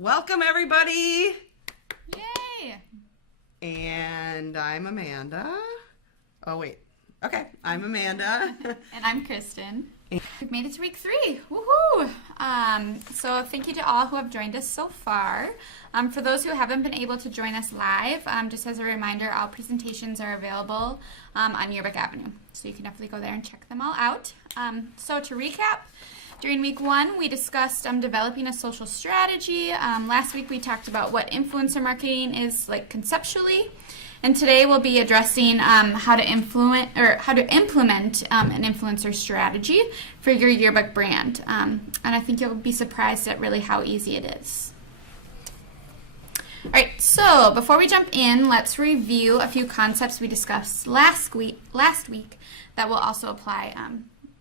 Welcome, everybody. Yay! And I'm Amanda. Oh, wait. Okay, I'm Amanda. And I'm Kristen. We've made it to week 3. Woohoo! So thank you to all who have joined us so far. For those who haven't been able to join us live, just as a reminder, all presentations are available on Yearbook Avenue. So you can definitely go there and check them all out. So to recap, during week 1, we discussed developing a social strategy. Last week we talked about what influencer marketing is like conceptually. And today we'll be addressing how to implement an influencer strategy for your yearbook brand. And I think you'll be surprised at really how easy it is. All right, so before we jump in, let's review a few concepts we discussed last week that will also apply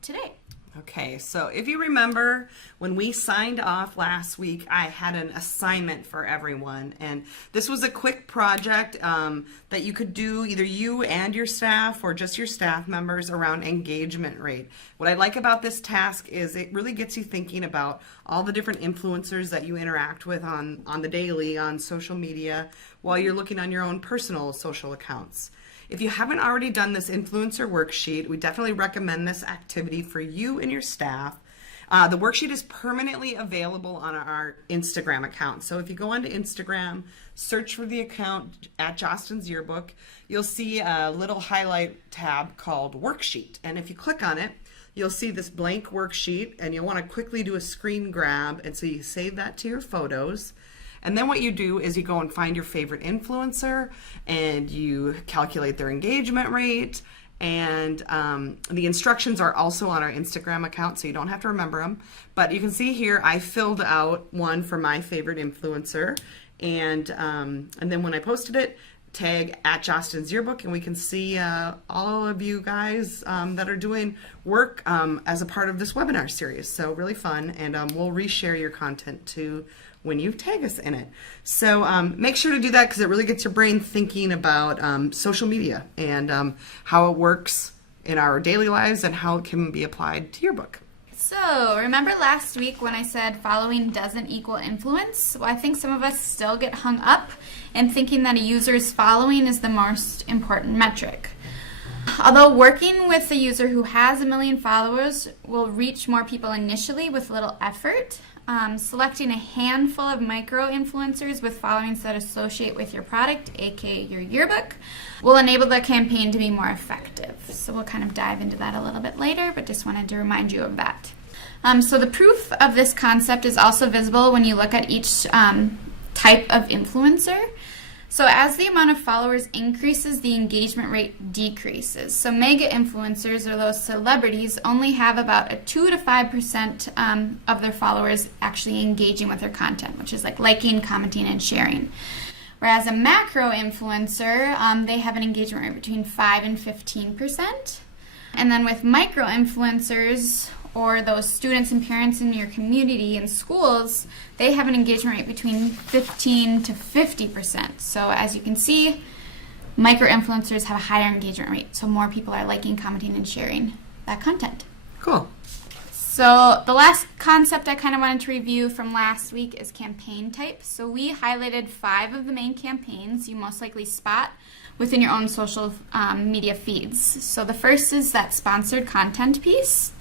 today. Okay, so if you remember when we signed off last week, I had an assignment for everyone, and this was a quick project that you could do, either you and your staff or just your staff members, around engagement rate. What I like about this task is it really gets you thinking about all the different influencers that you interact with on the daily on social media while you're looking on your own personal social accounts. If you haven't already done this influencer worksheet, we definitely recommend this activity for you and your staff. The worksheet is permanently available on our Instagram account. So if you go onto Instagram, search for the account at Jostens Yearbook, you'll see a little highlight tab called Worksheet. And if you click on it, you'll see this blank worksheet, and you'll want to quickly do a screen grab, and so you save that to your photos. And then what you do is you go and find your favorite influencer and you calculate their engagement rate. And the instructions are also on our Instagram account, so you don't have to remember them. But you can see here I filled out one for my favorite influencer. And then when I posted it, tag at Jostens Yearbook, and we can see all of you guys that are doing work as a part of this webinar series. So really fun, and we'll reshare your content too when you tag us in it. So make sure to do that, because it really gets your brain thinking about social media and how it works in our daily lives and how it can be applied to your book. So remember last week when I said following doesn't equal influence? Well, I think some of us still get hung up in thinking that a user's following is the most important metric. Although working with a user who has 1 million followers will reach more people initially with little effort, selecting a handful of micro-influencers with followings that associate with your product, aka your yearbook, will enable the campaign to be more effective. So we'll kind of dive into that a little bit later, but just wanted to remind you of that. So the proof of this concept is also visible when you look at each type of influencer. So as the amount of followers increases, the engagement rate decreases. So mega influencers, or those celebrities, only have about a 2 to 5% of their followers actually engaging with their content, which is like liking, commenting, and sharing. Whereas a macro influencer, they have an engagement rate between 5 and 15%. And then with micro influencers, or those students and parents in your community and schools, they have an engagement rate between 15 to 50%. So as you can see, micro-influencers have a higher engagement rate, so more people are liking, commenting, and sharing that content. Cool. So the last concept I kind of wanted to review from last week is campaign type. So we highlighted 5 of the main campaigns you most likely spot within your own social media feeds. So the first is that sponsored content piece.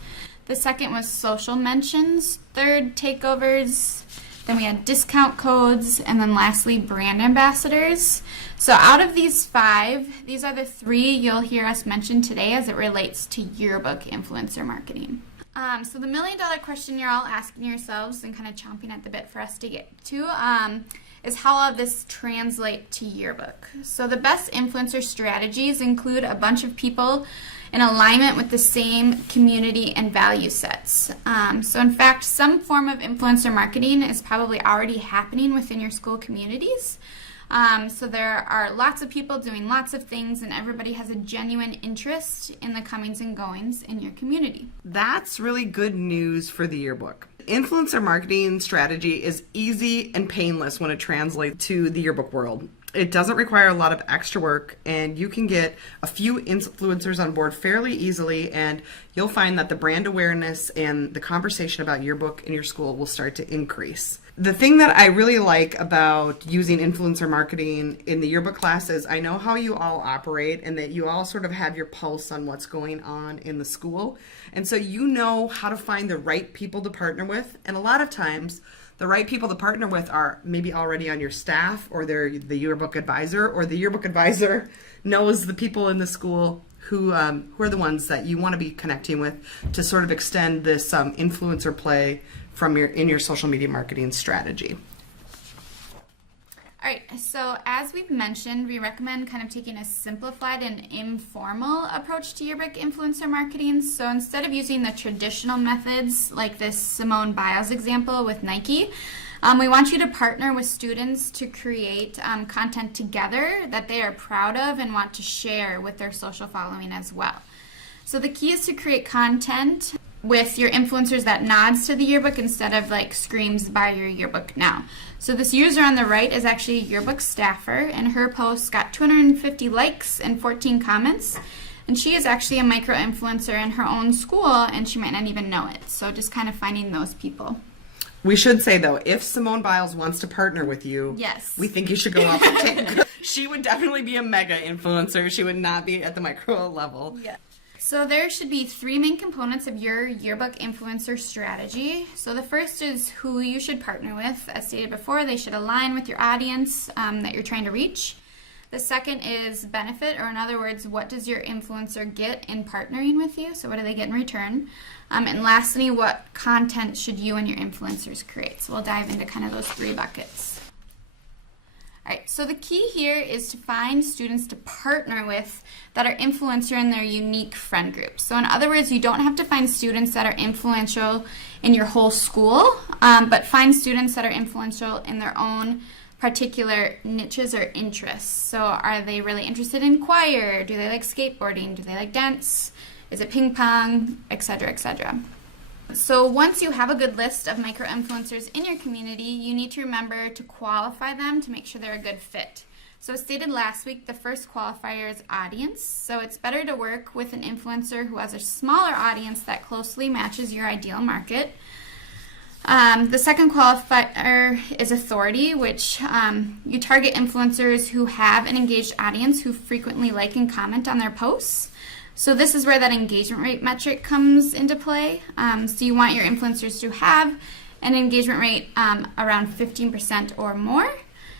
The second was social mentions, third takeovers, then we had discount codes, and then lastly brand ambassadors. So out of these 5, these are the 3 you'll hear us mention today as it relates to yearbook influencer marketing. So the $1 million question you're all asking yourselves and kind of chomping at the bit for us to get to is how all of this translate to yearbook. So the best influencer strategies include a bunch of people in alignment with the same community and value sets. So in fact, some form of influencer marketing is probably already happening within your school communities. So there are lots of people doing lots of things, and everybody has a genuine interest in the comings and goings in your community. That's really good news for the yearbook. Influencer marketing strategy is easy and painless when it translates to the yearbook world. It doesn't require a lot of extra work, and you can get a few influencers on board fairly easily, and you'll find that the brand awareness and the conversation about yearbook in your school will start to increase. The thing that I really like about using influencer marketing in the yearbook class is I know how you all operate and that you all sort of have your pulse on what's going on in the school. And so you know how to find the right people to partner with. And a lot of times the right people to partner with are maybe already on your staff, or they're the yearbook advisor, or the yearbook advisor knows the people in the school who are the ones that you want to be connecting with to sort of extend this influencer play from in your social media marketing strategy. All right, so as we've mentioned, we recommend kind of taking a simplified and informal approach to yearbook influencer marketing. So instead of using the traditional methods like this Simone Biles example with Nike, we want you to partner with students to create content together that they are proud of and want to share with their social following as well. So the key is to create content with your influencers that nods to the yearbook instead of like screams buy your yearbook now. So this user on the right is actually a yearbook staffer, and her post got 250 likes and 14 comments. And she is actually a micro influencer in her own school, and she might not even know it. So just kind of finding those people. We should say, though, if Simone Biles wants to partner with you, yes, we think you should go up and take. She would definitely be a mega influencer. She would not be at the micro level. Yeah. So there should be 3 main components of your yearbook influencer strategy. So the first is who you should partner with. As stated before, they should align with your audience that you're trying to reach. The second is benefit, or in other words, what does your influencer get in partnering with you? So what do they get in return? And lastly, what content should you and your influencers create? So we'll dive into kind of those 3 buckets. All right, so the key here is to find students to partner with that are influencer in their unique friend group. So in other words, you don't have to find students that are influential in your whole school, but find students that are influential in their own particular niches or interests. So are they really interested in choir? Do they like skateboarding? Do they like dance? Is it ping pong, etc., etc.? So once you have a good list of micro-influencers in your community, you need to remember to qualify them to make sure they're a good fit. So as stated last week, the first qualifier is audience. So it's better to work with an influencer who has a smaller audience that closely matches your ideal market. The second qualifier is authority, which you target influencers who have an engaged audience who frequently like and comment on their posts. So this is where that engagement rate metric comes into play. So you want your influencers to have an engagement rate around 15% or more.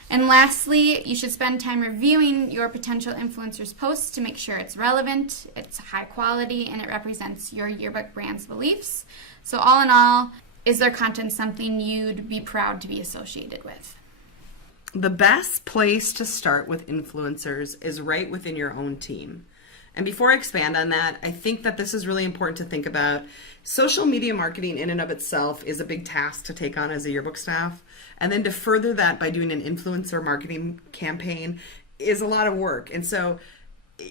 And lastly, you should spend time reviewing your potential influencers' posts to make sure it's relevant, it's high quality, and it represents your yearbook brand's beliefs. So all in all, is their content something you'd be proud to be associated with? The best place to start with influencers is right within your own team. And before I expand on that, I think that this is really important to think about. Social media marketing in and of itself is a big task to take on as a yearbook staff. And then to further that by doing an influencer marketing campaign is a lot of work. And so,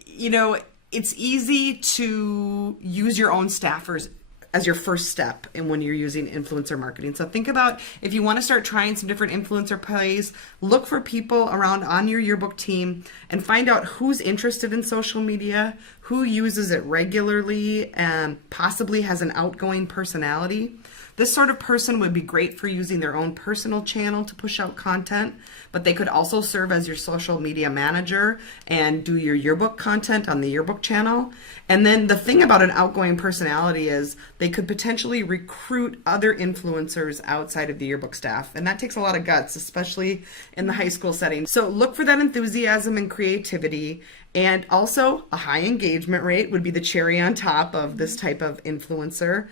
you know, it's easy to use your own staffers as your first step in when you're using influencer marketing. So think about if you want to start trying some different influencer plays, look for people around on your yearbook team and find out who's interested in social media, who uses it regularly, and possibly has an outgoing personality. This sort of person would be great for using their own personal channel to push out content, but they could also serve as your social media manager and do your yearbook content on the yearbook channel. And then the thing about an outgoing personality is they could potentially recruit other influencers outside of the yearbook staff. And that takes a lot of guts, especially in the high school setting. So look for that enthusiasm and creativity. And also a high engagement rate would be the cherry on top of this type of influencer.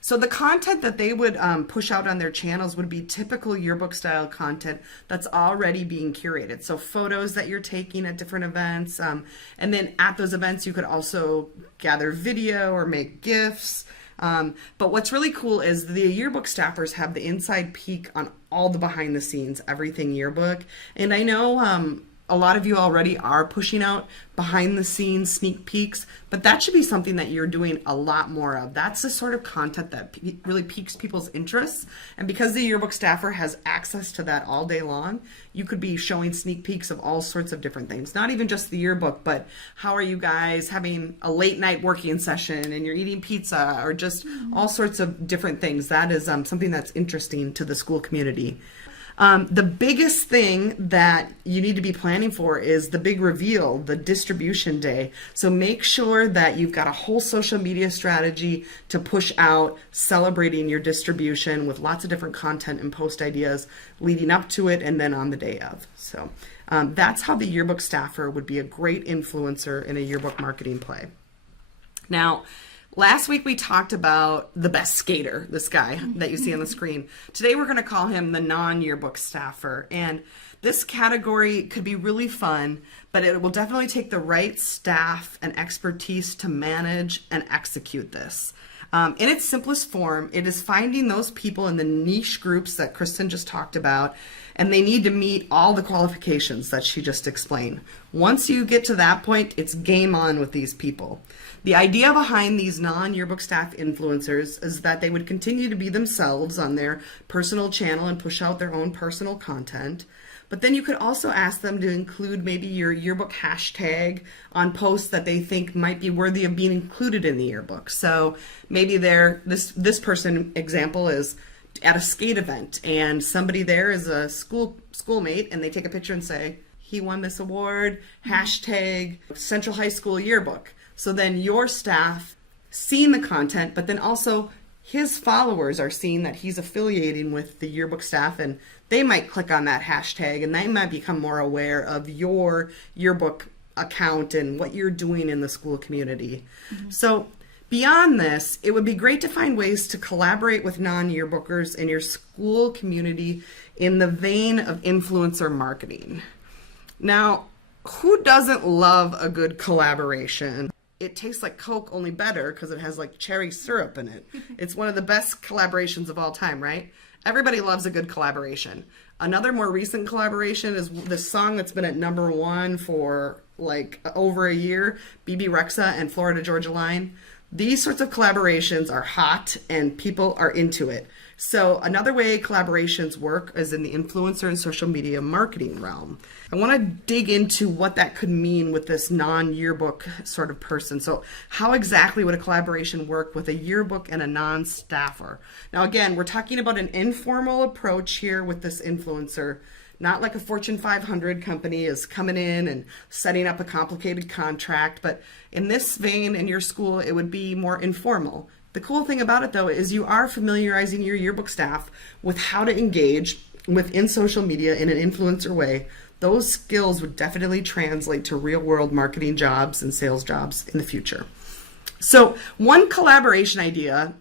So the content that they would push out on their channels would be typical yearbook style content that's already being curated. So photos that you're taking at different events. And then at those events, you could also gather video or make GIFs. But what's really cool is the yearbook staffers have the inside peek on all the behind the scenes, everything yearbook. And I know a lot of you already are pushing out behind the scenes sneak peeks, but that should be something that you're doing a lot more of. That's the sort of content that really piques people's interests. And because the yearbook staffer has access to that all day long, you could be showing sneak peeks of all sorts of different things. Not even just the yearbook, but how are you guys having a late night working session and you're eating pizza, or just all sorts of different things. That is something that's interesting to the school community. The biggest thing that you need to be planning for is the big reveal, the distribution day. So make sure that you've got a whole social media strategy to push out celebrating your distribution with lots of different content and post ideas leading up to it and then on the day of. So that's how the yearbook staffer would be a great influencer in a yearbook marketing play. Now, last week we talked about the best skater, this guy that you see on the screen. Today we're going to call him the non-yearbook staffer. And this category could be really fun, but it will definitely take the right staff and expertise to manage and execute this. In its simplest form, it is finding those people in the niche groups that Kristen just talked about, and they need to meet all the qualifications that she just explained. Once you get to that point, it's game on with these people. The idea behind these non-yearbook staff influencers is that they would continue to be themselves on their personal channel and push out their own personal content. But then you could also ask them to include maybe your yearbook hashtag on posts that they think might be worthy of being included in the yearbook. So maybe this person example is at a skate event and somebody there is a schoolmate and they take a picture and say, he won this award, hashtag Central High School yearbook. So then your staff seeing the content, but then also his followers are seeing that he's affiliating with the yearbook staff, and they might click on that hashtag and they might become more aware of your yearbook account and what you're doing in the school community. Mm-hmm. So beyond this, it would be great to find ways to collaborate with non-yearbookers in your school community in the vein of influencer marketing. Now, who doesn't love a good collaboration? It tastes like Coke, only better because it has like cherry syrup in it. It's one of the best collaborations of all time, right? Everybody loves a good collaboration. Another more recent collaboration is the song that's been at #1 for like over a year, BB Rexa and Florida Georgia Line. These sorts of collaborations are hot and people are into it. So another way collaborations work is in the influencer and social media marketing realm. I want to dig into what that could mean with this non-yearbook sort of person. So how exactly would a collaboration work with a yearbook and a non-staffer? Now again, we're talking about an informal approach here with this influencer. Not like a Fortune 500 company is coming in and setting up a complicated contract, but in this vein in your school, it would be more informal. The cool thing about it though is you are familiarizing your yearbook staff with how to engage within social media in an influencer way. Those skills would definitely translate to real world marketing jobs and sales jobs in the future. So one collaboration idea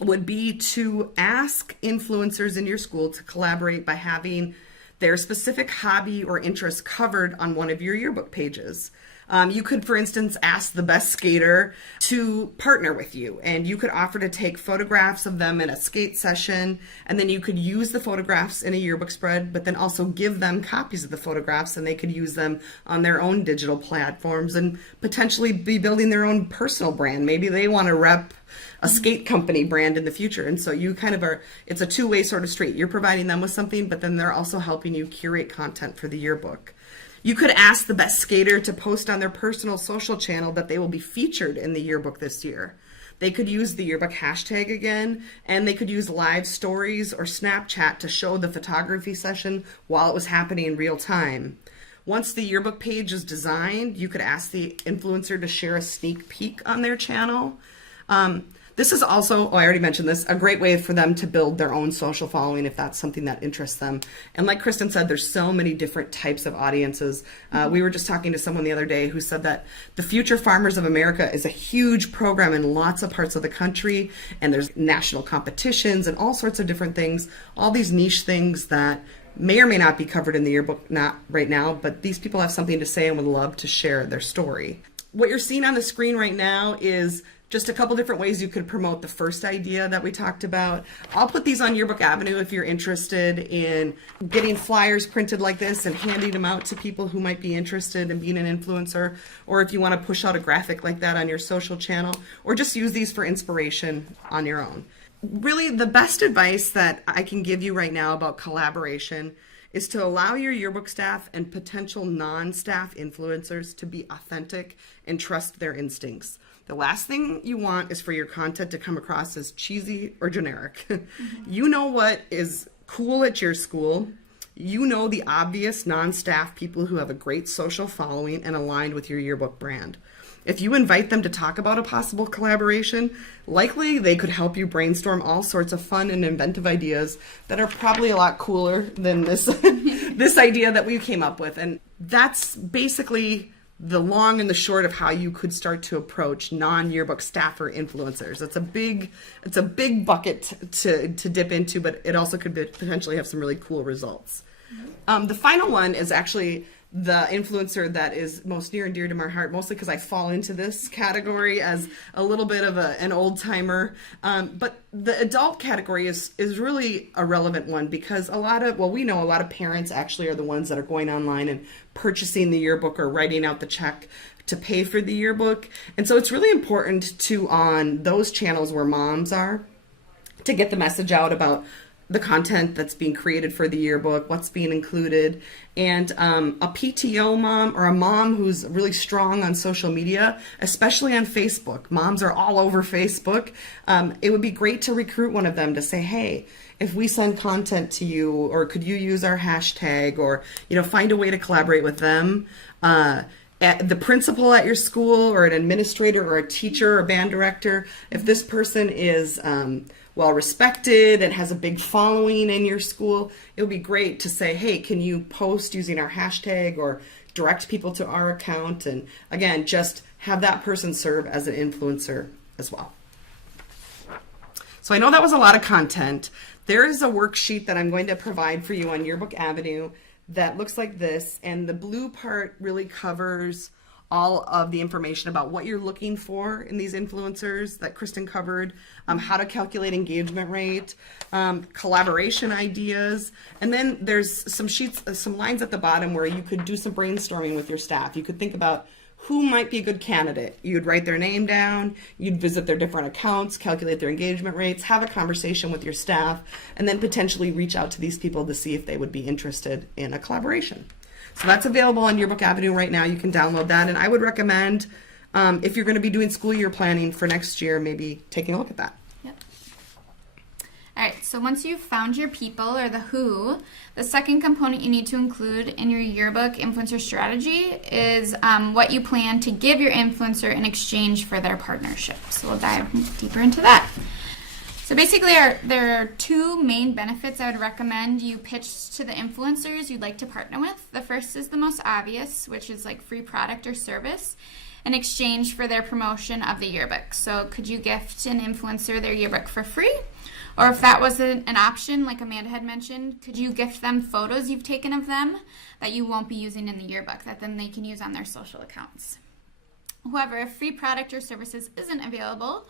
would be to ask influencers in your school to collaborate by having their specific hobby or interest covered on one of your yearbook pages. You could, for instance, ask the best skater to partner with you, and you could offer to take photographs of them in a skate session, and then you could use the photographs in a yearbook spread, but then also give them copies of the photographs, and they could use them on their own digital platforms and potentially be building their own personal brand. Maybe they want to rep a skate company brand in the future. And so you kind of are, it's a two-way sort of street. You're providing them with something, but then they're also helping you curate content for the yearbook. You could ask the best skater to post on their personal social channel that they will be featured in the yearbook this year. They could use the yearbook hashtag again, and they could use live stories or Snapchat to show the photography session while it was happening in real time. Once the yearbook page is designed, you could ask the influencer to share a sneak peek on their channel. This is also, I already mentioned this, a great way for them to build their own social following if that's something that interests them. And like Kristen said, there's so many different types of audiences. We were just talking to someone the other day who said that the Future Farmers of America is a huge program in lots of parts of the country, and there's national competitions and all sorts of different things, all these niche things that may or may not be covered in the yearbook, not right now, but these people have something to say and would love to share their story. What you're seeing on the screen right now is just a couple different ways you could promote the first idea that we talked about. I'll put these on Yearbook Avenue if you're interested in getting flyers printed like this and handing them out to people who might be interested in being an influencer, or if you want to push out a graphic like that on your social channel, or just use these for inspiration on your own. Really, the best advice that I can give you right now about collaboration is to allow your yearbook staff and potential non-staff influencers to be authentic and trust their instincts. The last thing you want is for your content to come across as cheesy or generic. You know what is cool at your school. You know the obvious non-staff people who have a great social following and aligned with your yearbook brand. If you invite them to talk about a possible collaboration, likely they could help you brainstorm all sorts of fun and inventive ideas that are probably a lot cooler than this this idea that we came up with. And that's basically the long and the short of how you could start to approach non-yearbook staff or influencers. It's a big bucket to dip into, but it also could potentially have some really cool results. The final one is actually the influencer that is most near and dear to my heart, mostly because I fall into this category as a little bit of an old timer. But the adult category is really a relevant one because we know a lot of parents actually are the ones that are going online and purchasing the yearbook or writing out the check to pay for the yearbook. And so it's really important to, on those channels where moms are, to get the message out about the content that's being created for the yearbook, what's being included, and a PTO mom or a mom who's really strong on social media, especially on Facebook. Moms are all over Facebook. It would be great to recruit one of them to say, hey, if we send content to you, or could you use our hashtag, or find a way to collaborate with them. The principal at your school, or an administrator, or a teacher, or band director, if this person is well respected and has a big following in your school, it would be great to say, hey, can you post using our hashtag or direct people to our account? And again, just have that person serve as an influencer as well. So I know that was a lot of content. There is a worksheet that I'm going to provide for you on Yearbook Avenue that looks like this, and the blue part really covers all of the information about what you're looking for in these influencers that Kristen covered, how to calculate engagement rate, collaboration ideas, and then there's some lines at the bottom where you could do some brainstorming with your staff. You could think about who might be a good candidate. You'd write their name down, you'd visit their different accounts, calculate their engagement rates, have a conversation with your staff, and then potentially reach out to these people to see if they would be interested in a collaboration. So that's available on Yearbook Avenue right now. You can download that, and I would recommend, if you're going to be doing school year planning for next year, maybe taking a look at that. Yep. All right, so once you've found your people, or the who, the second component you need to include in your yearbook influencer strategy is what you plan to give your influencer in exchange for their partnership. So we'll dive deeper into that. So basically, there are two main benefits I would recommend you pitch to the influencers you'd like to partner with. The first is the most obvious, which is like free product or service in exchange for their promotion of the yearbook. So could you gift an influencer their yearbook for free? Or if that wasn't an option, like Amanda had mentioned, could you gift them photos you've taken of them that you won't be using in the yearbook, that then they can use on their social accounts? However, if free product or services isn't available,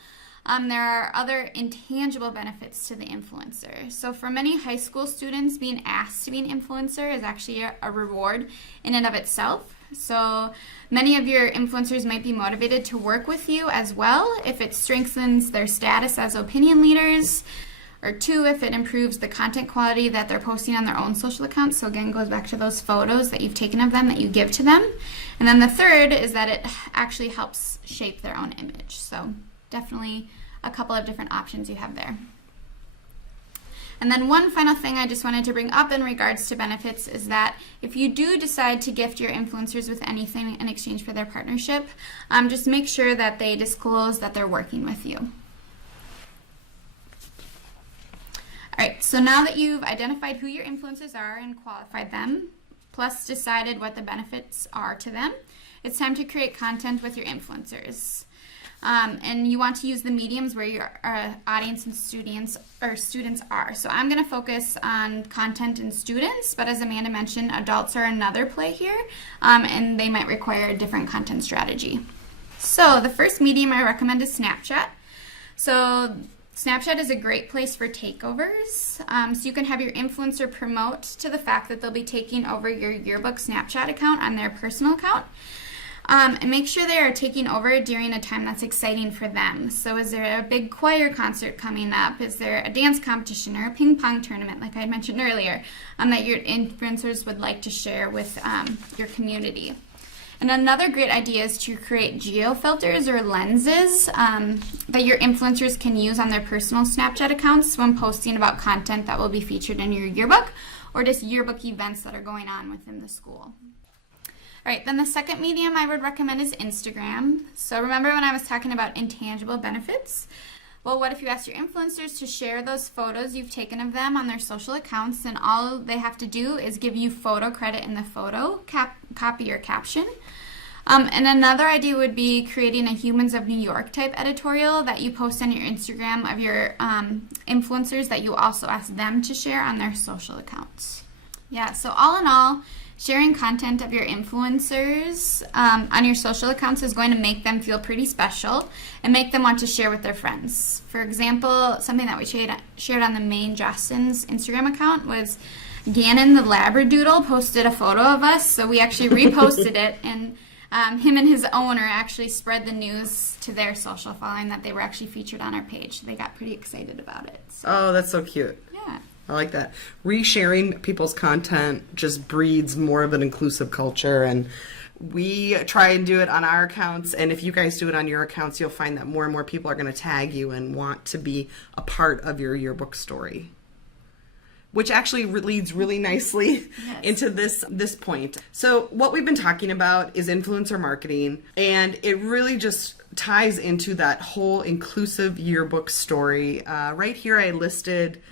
there are other intangible benefits to the influencer. So for many high school students, being asked to be an influencer is actually a reward in and of itself. So many of your influencers might be motivated to work with you as well if it strengthens their status as opinion leaders, or two, if it improves the content quality that they're posting on their own social accounts. So again, goes back to those photos that you've taken of them that you give to them. And then the third is that it actually helps shape their own image. So definitely a couple of different options you have there. And then one final thing I just wanted to bring up in regards to benefits is that if you do decide to gift your influencers with anything in exchange for their partnership, just make sure that they disclose that they're working with you. All right, so now that you've identified who your influencers are and qualified them, plus decided what the benefits are to them, it's time to create content with your influencers. And you want to use the mediums where your audience and students are. So I'm going to focus on content and students, but as Amanda mentioned, adults are another play here, and they might require a different content strategy. So the first medium I recommend is Snapchat. So Snapchat is a great place for takeovers. So you can have your influencer promote to the fact that they'll be taking over your yearbook Snapchat account on their personal account. And make sure they are taking over during a time that's exciting for them. So is there a big choir concert coming up? Is there a dance competition or a ping pong tournament, like I mentioned earlier, that your influencers would like to share with your community? And another great idea is to create geo filters or lenses that your influencers can use on their personal Snapchat accounts when posting about content that will be featured in your yearbook or just yearbook events that are going on within the school. All right, then the second medium I would recommend is Instagram. So remember when I was talking about intangible benefits? Well, what if you ask your influencers to share those photos you've taken of them on their social accounts, and all they have to do is give you photo credit in the photo, copy or caption. And another idea would be creating a Humans of New York type editorial that you post on your Instagram of your influencers that you also ask them to share on their social accounts. Yeah, so all in all, sharing content of your influencers on your social accounts is going to make them feel pretty special and make them want to share with their friends. For example, something that we shared on the main Jostens Instagram account was Gannon the Labradoodle posted a photo of us, so we actually reposted it, and him and his owner actually spread the news to their social following that they were actually featured on our page. They got pretty excited about it. So. Oh, that's so cute. Yeah. I like that. Resharing people's content just breeds more of an inclusive culture, and we try and do it on our accounts, and if you guys do it on your accounts, you'll find that more and more people are going to tag you and want to be a part of your yearbook story. Which actually leads really nicely into this point. So what we've been talking about is influencer marketing, and it really just ties into that whole inclusive yearbook story. Right here I listed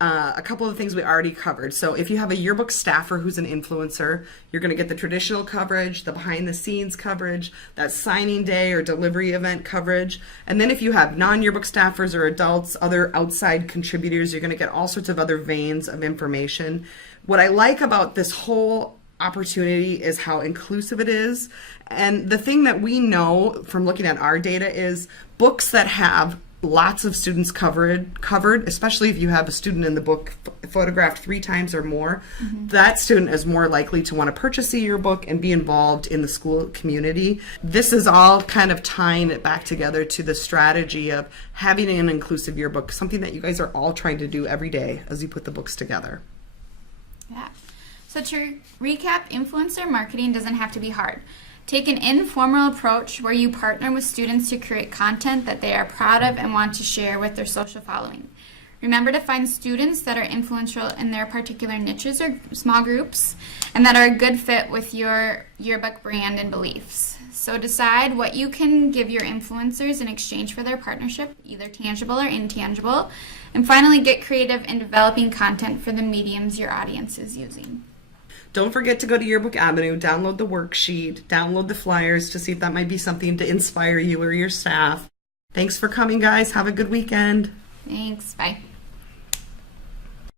a couple of things we already covered. So if you have a yearbook staffer who's an influencer, you're going to get the traditional coverage, the behind the scenes coverage, that signing day or delivery event coverage. And then if you have non-yearbook staffers or adults, other outside contributors, you're going to get all sorts of other veins of information. What I like about this whole opportunity is how inclusive it is. And the thing that we know from looking at our data is books that have lots of students covered, especially if you have a student in the book photographed 3 times or more, that student is more likely to want to purchase a yearbook and be involved in the school community. This is all kind of tying it back together to the strategy of having an inclusive yearbook, something that you guys are all trying to do every day as you put the books together. Yeah. So to recap, influencer marketing doesn't have to be hard. Take an informal approach where you partner with students to create content that they are proud of and want to share with their social following. Remember to find students that are influential in their particular niches or small groups and that are a good fit with your yearbook brand and beliefs. So decide what you can give your influencers in exchange for their partnership, either tangible or intangible. And finally, get creative in developing content for the mediums your audience is using. Don't forget to go to Yearbook Avenue, download the worksheet, download the flyers to see if that might be something to inspire you or your staff. Thanks for coming, guys. Have a good weekend. Thanks. Bye.